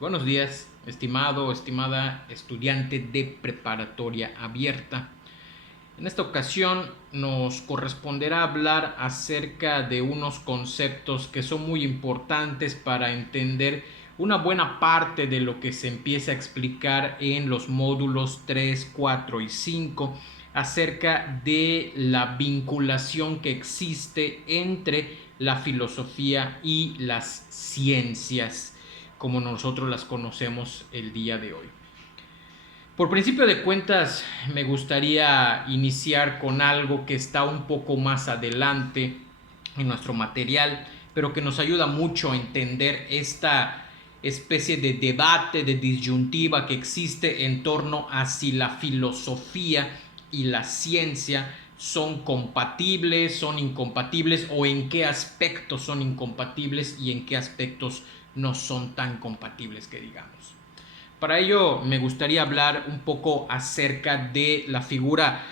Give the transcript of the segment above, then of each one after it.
Buenos días, estimado, estimada estudiante de preparatoria abierta. En esta ocasión nos corresponderá hablar acerca de unos conceptos que son muy importantes para entender una buena parte de lo que se empieza a explicar en los módulos 3, 4 y 5 acerca de la vinculación que existe entre la filosofía y las ciencias, como nosotros las conocemos el día de hoy. Por principio de cuentas, me gustaría iniciar con algo que está un poco más adelante en nuestro material, pero que nos ayuda mucho a entender esta especie de debate, de disyuntiva que existe en torno a si la filosofía y la ciencia son compatibles, son incompatibles, o en qué aspectos son incompatibles y en qué aspectos no son tan compatibles, que digamos. Para ello me gustaría hablar un poco acerca de la figura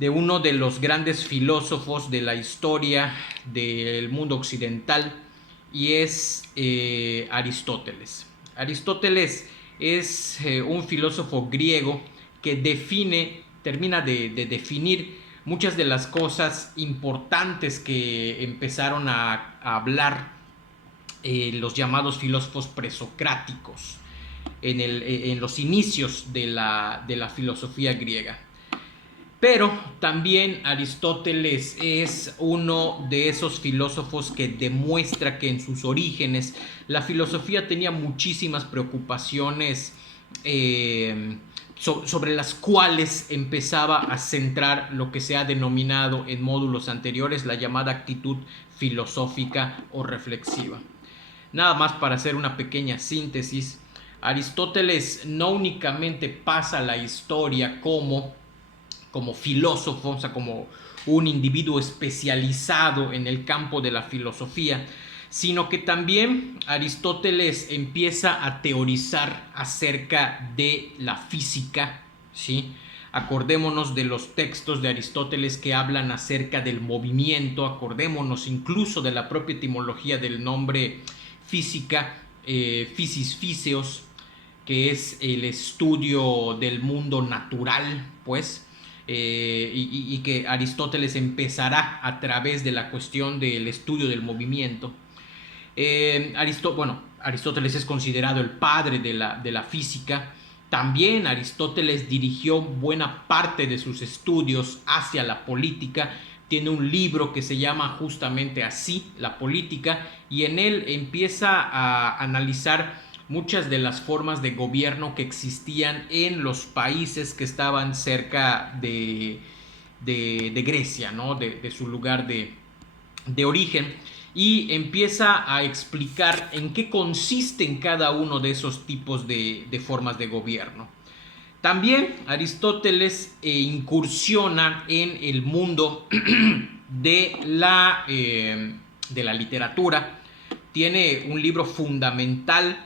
de uno de los grandes filósofos de la historia del mundo occidental, y es Aristóteles. Aristóteles es un filósofo griego que termina de definir muchas de las cosas importantes que empezaron a hablar los llamados filósofos presocráticos en los inicios de la filosofía griega. Pero también Aristóteles es uno de esos filósofos que demuestra que en sus orígenes la filosofía tenía muchísimas preocupaciones sobre las cuales empezaba a centrar lo que se ha denominado en módulos anteriores la llamada actitud filosófica o reflexiva. Nada más para hacer una pequeña síntesis, Aristóteles no únicamente pasa la historia como filósofo, o sea, como un individuo especializado en el campo de la filosofía, sino que también Aristóteles empieza a teorizar acerca de la física, ¿sí? Acordémonos de los textos de Aristóteles que hablan acerca del movimiento, acordémonos incluso de la propia etimología del nombre física, physis physeos, que es el estudio del mundo natural, pues, y que Aristóteles empezará a través de la cuestión del estudio del movimiento. Aristóteles es considerado el padre de la física. También Aristóteles dirigió buena parte de sus estudios hacia la política. Tiene un libro que se llama justamente así, La política, y en él empieza a analizar muchas de las formas de gobierno que existían en los países que estaban cerca de Grecia, ¿no? De su lugar de origen, y empieza a explicar en qué consisten cada uno de esos tipos de formas de gobierno. También Aristóteles incursiona en el mundo de la literatura. Tiene un libro fundamental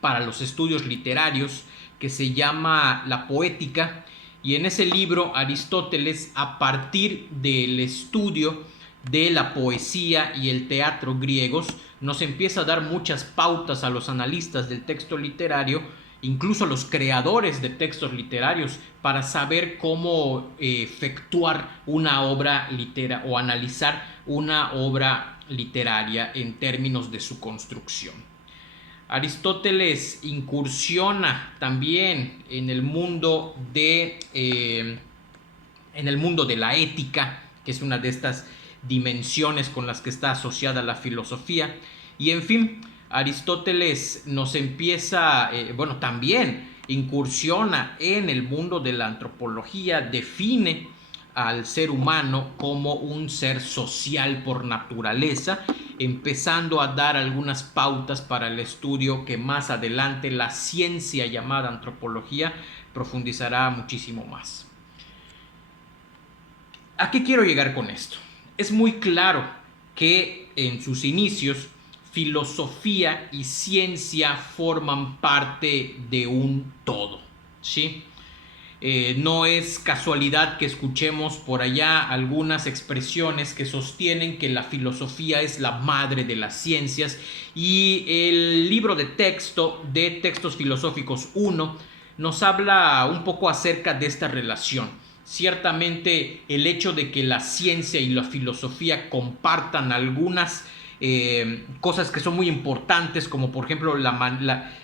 para los estudios literarios que se llama La Poética, y en ese libro Aristóteles, a partir del estudio de la poesía y el teatro griegos, nos empieza a dar muchas pautas a los analistas del texto literario, incluso a los creadores de textos literarios, para saber cómo efectuar una obra literaria o analizar una obra literaria en términos de su construcción. Aristóteles incursiona también en el mundo de la ética, que es una de estas dimensiones con las que está asociada la filosofía. Y en fin, Aristóteles nos empieza, también incursiona en el mundo de la antropología, define al ser humano como un ser social por naturaleza, empezando a dar algunas pautas para el estudio que más adelante la ciencia llamada antropología profundizará muchísimo más. ¿A qué quiero llegar con esto? Es muy claro que en sus inicios filosofía y ciencia forman parte de un todo, ¿sí? No es casualidad que escuchemos por allá algunas expresiones que sostienen que la filosofía es la madre de las ciencias, y el libro de texto de Textos Filosóficos 1 nos habla un poco acerca de esta relación. Ciertamente el hecho de que la ciencia y la filosofía compartan algunas cosas que son muy importantes, como por ejemplo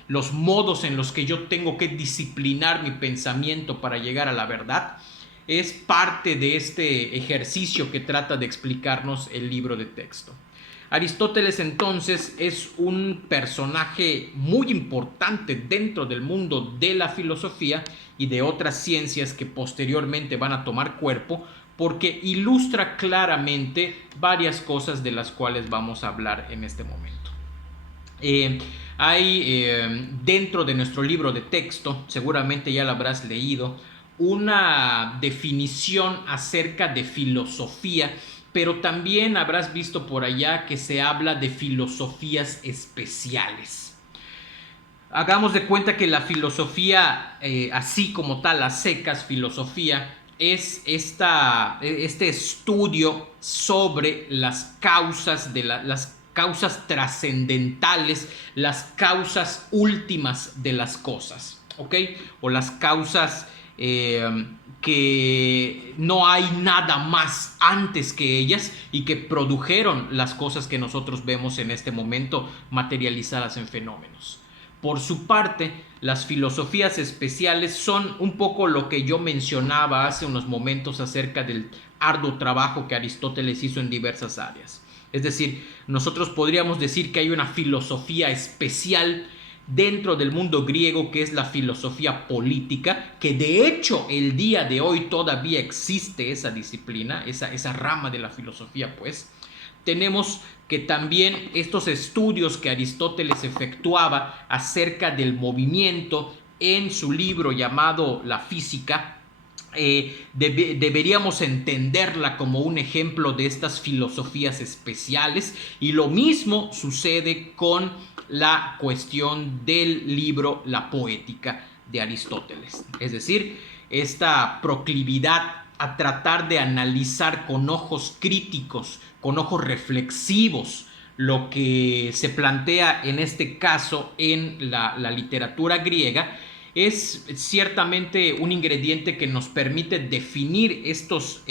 los modos en los que yo tengo que disciplinar mi pensamiento para llegar a la verdad, es parte de este ejercicio que trata de explicarnos el libro de texto. Aristóteles entonces es un personaje muy importante dentro del mundo de la filosofía y de otras ciencias que posteriormente van a tomar cuerpo, porque ilustra claramente varias cosas de las cuales vamos a hablar en este momento. Hay dentro de nuestro libro de texto, seguramente ya lo habrás leído, una definición acerca de filosofía, pero también habrás visto por allá que se habla de filosofías especiales. Hagamos de cuenta que la filosofía, así como tal, a secas filosofía, es este estudio sobre las causas las causas trascendentales, las causas últimas de las cosas, ¿ok? O las causas que no hay nada más antes que ellas y que produjeron las cosas que nosotros vemos en este momento materializadas en fenómenos. Por su parte, las filosofías especiales son un poco lo que yo mencionaba hace unos momentos acerca del arduo trabajo que Aristóteles hizo en diversas áreas. Es decir, nosotros podríamos decir que hay una filosofía especial dentro del mundo griego, que es la filosofía política, que de hecho el día de hoy todavía existe esa disciplina, esa rama de la filosofía, pues. Tenemos que también estos estudios que Aristóteles efectuaba acerca del movimiento en su libro llamado La Física, deberíamos entenderla como un ejemplo de estas filosofías especiales, y lo mismo sucede con la cuestión del libro La Poética de Aristóteles. Es decir, esta proclividad a tratar de analizar con ojos críticos, con ojos reflexivos, lo que se plantea en este caso en la literatura griega, es ciertamente un ingrediente que nos permite definir estos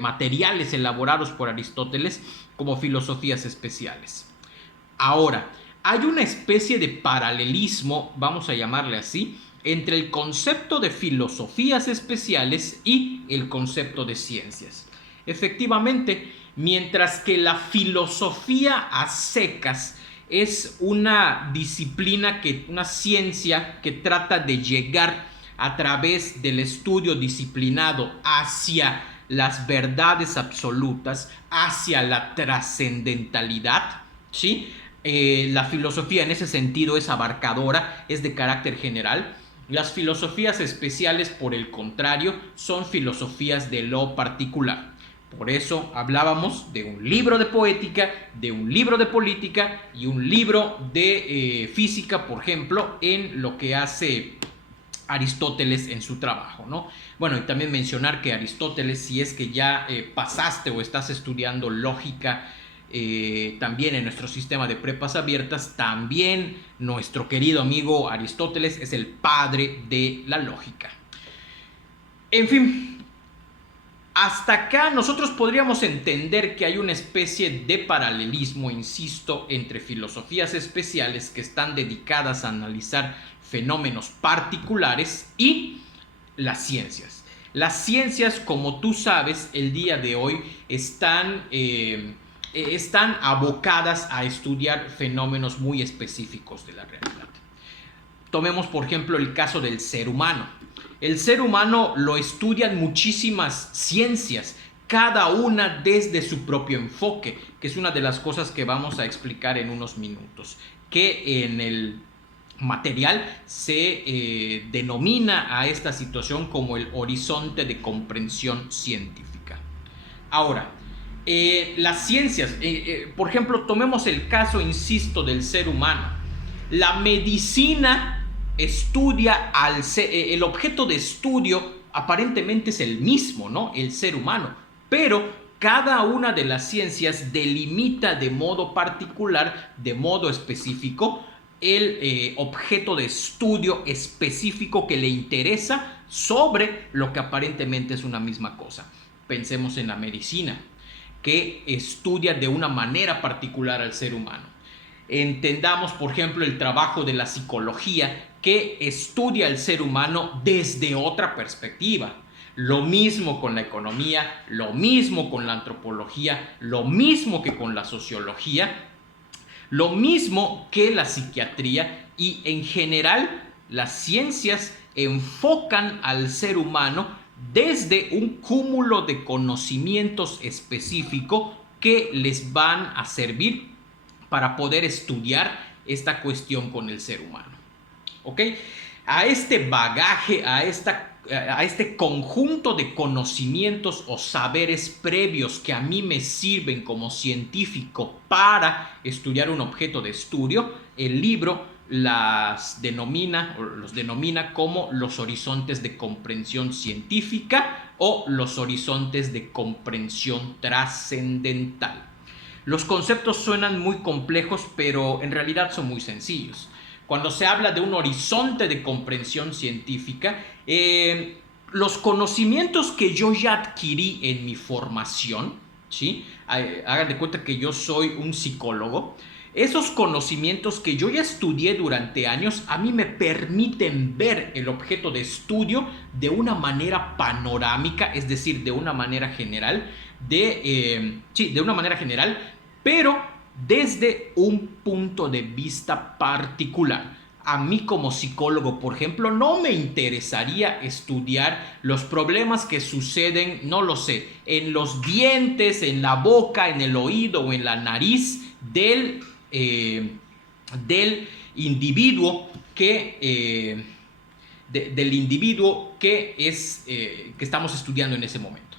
materiales elaborados por Aristóteles como filosofías especiales. Ahora, hay una especie de paralelismo, vamos a llamarle así, entre el concepto de filosofías especiales y el concepto de ciencias. Efectivamente, mientras que la filosofía a secas es una disciplina, una ciencia que trata de llegar a través del estudio disciplinado hacia las verdades absolutas, hacia la trascendentalidad, ¿sí? La filosofía en ese sentido es abarcadora, es de carácter general. Las filosofías especiales, por el contrario, son filosofías de lo particular. Por eso hablábamos de un libro de poética, de un libro de política y un libro de física, por ejemplo, en lo que hace Aristóteles en su trabajo, ¿no? Bueno, y también mencionar que Aristóteles, si es que ya pasaste o estás estudiando lógica, también en nuestro sistema de prepas abiertas, también nuestro querido amigo Aristóteles es el padre de la lógica. En fin, hasta acá nosotros podríamos entender que hay una especie de paralelismo, insisto, entre filosofías especiales que están dedicadas a analizar fenómenos particulares y las ciencias. Las ciencias, como tú sabes, el día de hoy están abocadas a estudiar fenómenos muy específicos de la realidad. Tomemos, por ejemplo, el caso del ser humano. El ser humano lo estudian muchísimas ciencias, cada una desde su propio enfoque, que es una de las cosas que vamos a explicar en unos minutos, que en el material se denomina a esta situación como el horizonte de comprensión científica. Ahora, las ciencias, por ejemplo, tomemos el caso, insisto, del ser humano. La medicina el objeto de estudio aparentemente es el mismo, ¿no? El ser humano, pero cada una de las ciencias delimita de modo particular, de modo específico, el objeto de estudio específico que le interesa sobre lo que aparentemente es una misma cosa. Pensemos en la medicina, que estudia de una manera particular al ser humano. Entendamos, por ejemplo, el trabajo de la psicología, que estudia al ser humano desde otra perspectiva. Lo mismo con la economía, lo mismo con la antropología, lo mismo que con la sociología, lo mismo que la psiquiatría, y en general las ciencias enfocan al ser humano desde un cúmulo de conocimientos específico que les van a servir para poder estudiar esta cuestión con el ser humano. ¿Ok? A este bagaje, a este conjunto de conocimientos o saberes previos que a mí me sirven como científico para estudiar un objeto de estudio, el libro los denomina como los horizontes de comprensión científica o los horizontes de comprensión trascendental. Los conceptos suenan muy complejos, pero en realidad son muy sencillos. Cuando se habla de un horizonte de comprensión científica, los conocimientos que yo ya adquirí en mi formación, ¿sí? Hagan de cuenta que yo soy un psicólogo. Esos conocimientos que yo ya estudié durante años a mí me permiten ver el objeto de estudio de una manera panorámica, es decir, de una manera general, de una manera general, pero desde un punto de vista particular. A mí como psicólogo, por ejemplo, no me interesaría estudiar los problemas que suceden, no lo sé, en los dientes, en la boca, en el oído o en la nariz del individuo que estamos estudiando en ese momento.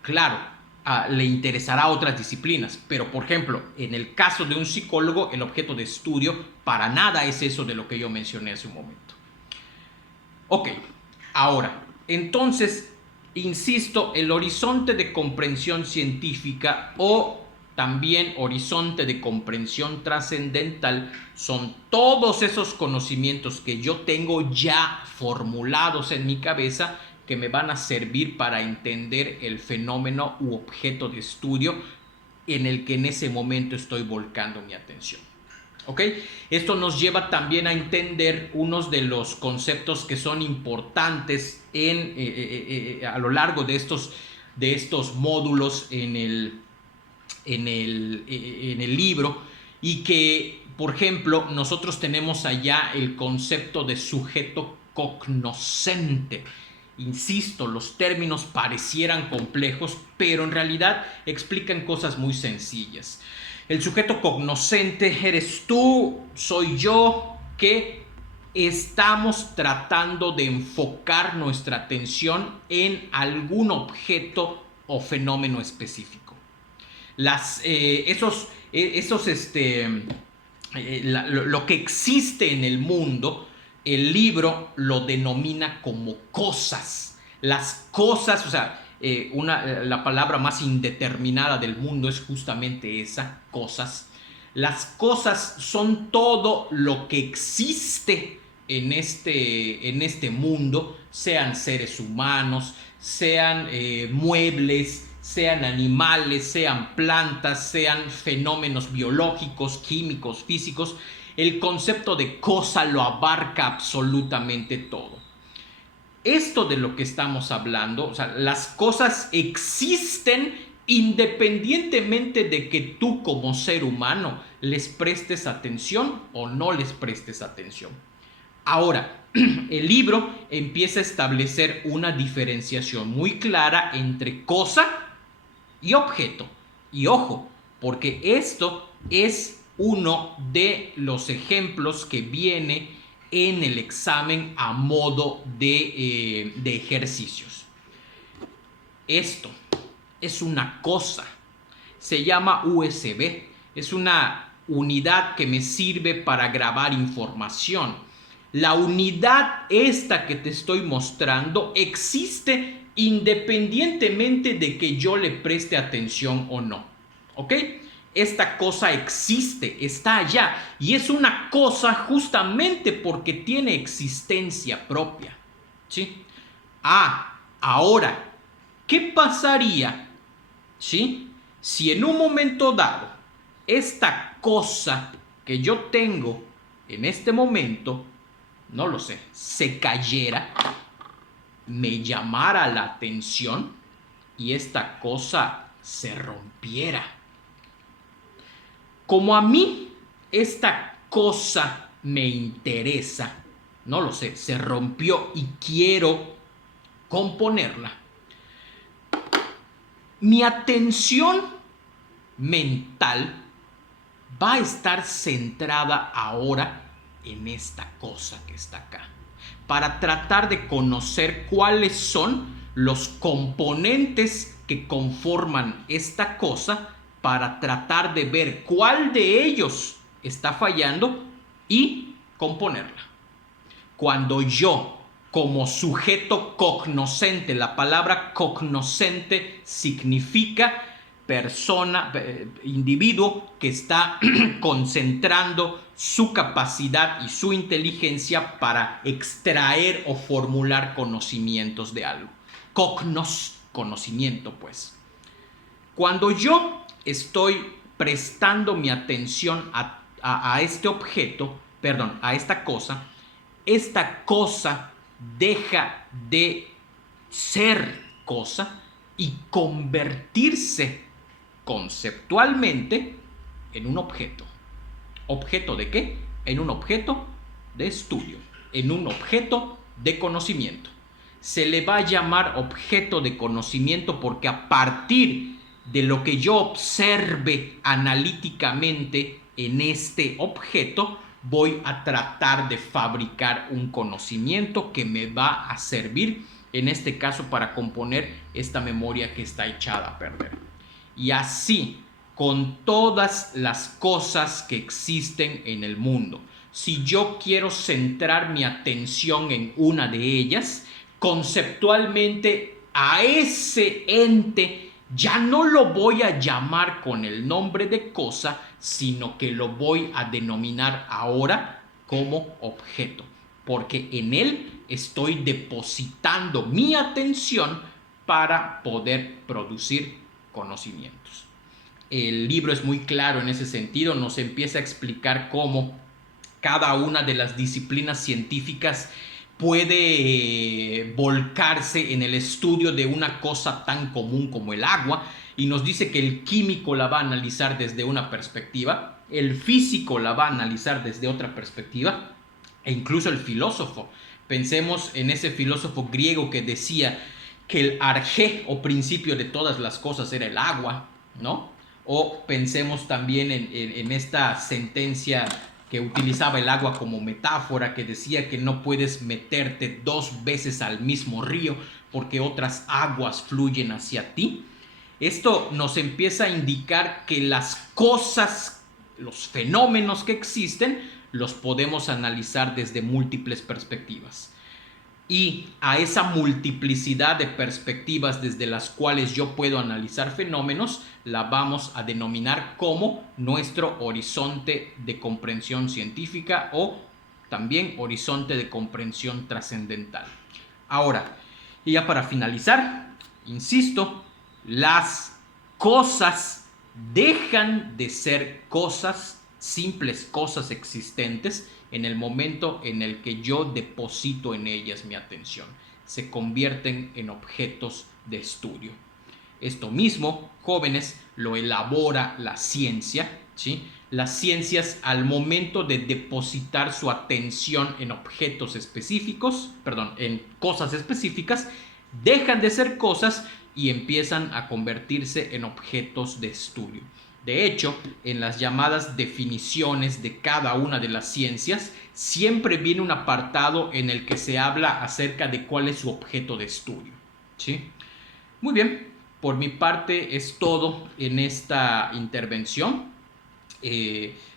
Claro, le interesará a otras disciplinas, pero por ejemplo, en el caso de un psicólogo, el objeto de estudio para nada es eso de lo que yo mencioné hace un momento. Ok, ahora, entonces, insisto, el horizonte de comprensión científica o también horizonte de comprensión trascendental son todos esos conocimientos que yo tengo ya formulados en mi cabeza que me van a servir para entender el fenómeno u objeto de estudio en el que en ese momento estoy volcando mi atención. ¿Ok? Esto nos lleva también a entender unos de los conceptos que son importantes a lo largo de estos módulos en el libro, y que, por ejemplo, nosotros tenemos allá el concepto de sujeto cognoscente. Insisto, los términos parecieran complejos, pero en realidad explican cosas muy sencillas. El sujeto cognoscente eres tú, soy yo, que estamos tratando de enfocar nuestra atención en algún objeto o fenómeno específico. Lo que existe en el mundo, el libro lo denomina como cosas. Las cosas, o sea, la palabra más indeterminada del mundo es justamente esa, cosas. Las cosas son todo lo que existe en este mundo, sean seres humanos, sean muebles, sean animales, sean plantas, sean fenómenos biológicos, químicos, físicos. El concepto de cosa lo abarca absolutamente todo. Esto de lo que estamos hablando, o sea, las cosas existen independientemente de que tú como ser humano les prestes atención o no les prestes atención. Ahora, el libro empieza a establecer una diferenciación muy clara entre cosa y objeto. Y ojo, porque esto es uno de los ejemplos que viene en el examen a modo de ejercicios. Esto es una cosa, se llama USB, es una unidad que me sirve para grabar información. La unidad esta que te estoy mostrando existe independientemente de que yo le preste atención o no. ¿Ok? Esta cosa existe, está allá. Y es una cosa justamente porque tiene existencia propia. ¿Sí? Ahora, ¿qué pasaría, ¿sí?, si en un momento dado esta cosa que yo tengo en este momento, no lo sé, se cayera, me llamara la atención y esta cosa se rompiera? Como a mí esta cosa me interesa, no lo sé, se rompió y quiero componerla, mi atención mental va a estar centrada ahora en esta cosa que está acá, para tratar de conocer cuáles son los componentes que conforman esta cosa, para tratar de ver cuál de ellos está fallando y componerla. Cuando yo, como sujeto cognoscente, la palabra cognoscente significa persona, individuo que está concentrando su capacidad y su inteligencia para extraer o formular conocimientos de algo. Cognos, conocimiento, pues. Cuando yo estoy prestando mi atención a este objeto, perdón, a esta cosa deja de ser cosa y convertirse conceptualmente en un objeto. ¿Objeto de qué? En un objeto de estudio, en un objeto de conocimiento. Se le va a llamar objeto de conocimiento porque a partir de lo que yo observe analíticamente en este objeto, voy a tratar de fabricar un conocimiento que me va a servir, en este caso, para componer esta memoria que está echada a perder. Y así con todas las cosas que existen en el mundo. Si yo quiero centrar mi atención en una de ellas, conceptualmente a ese ente ya no lo voy a llamar con el nombre de cosa, sino que lo voy a denominar ahora como objeto, porque en él estoy depositando mi atención para poder producir conocimientos. El libro es muy claro en ese sentido, nos empieza a explicar cómo cada una de las disciplinas científicas puede volcarse en el estudio de una cosa tan común como el agua, y nos dice que el químico la va a analizar desde una perspectiva, el físico la va a analizar desde otra perspectiva, e incluso el filósofo. Pensemos en ese filósofo griego que decía que el arjé o principio de todas las cosas era el agua, ¿no? O pensemos también en esta sentencia que utilizaba el agua como metáfora, que decía que no puedes meterte 2 veces al mismo río porque otras aguas fluyen hacia ti. Esto nos empieza a indicar que las cosas, los fenómenos que existen, los podemos analizar desde múltiples perspectivas. Y a esa multiplicidad de perspectivas desde las cuales yo puedo analizar fenómenos, la vamos a denominar como nuestro horizonte de comprensión científica, o también horizonte de comprensión trascendental. Ahora, y ya para finalizar, insisto, las cosas dejan de ser cosas, simples cosas existentes, en el momento en el que yo deposito en ellas mi atención. Se convierten en objetos de estudio. Esto mismo, jóvenes, lo elabora la ciencia, ¿sí? Las ciencias, al momento de depositar su atención en objetos específicos, en cosas específicas, dejan de ser cosas y empiezan a convertirse en objetos de estudio. De hecho, en las llamadas definiciones de cada una de las ciencias, siempre viene un apartado en el que se habla acerca de cuál es su objeto de estudio, ¿sí? Muy bien, por mi parte es todo en esta intervención.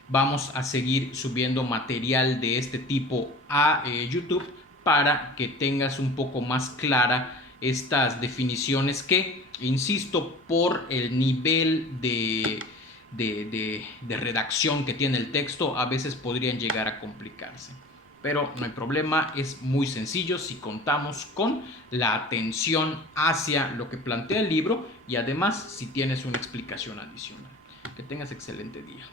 vamos a seguir subiendo material de este tipo a YouTube para que tengas un poco más clara estas definiciones que, insisto, por el nivel de redacción que tiene el texto, a veces podrían llegar a complicarse. Pero no hay problema, es muy sencillo si contamos con la atención hacia lo que plantea el libro y además si tienes una explicación adicional. Que tengas excelente día.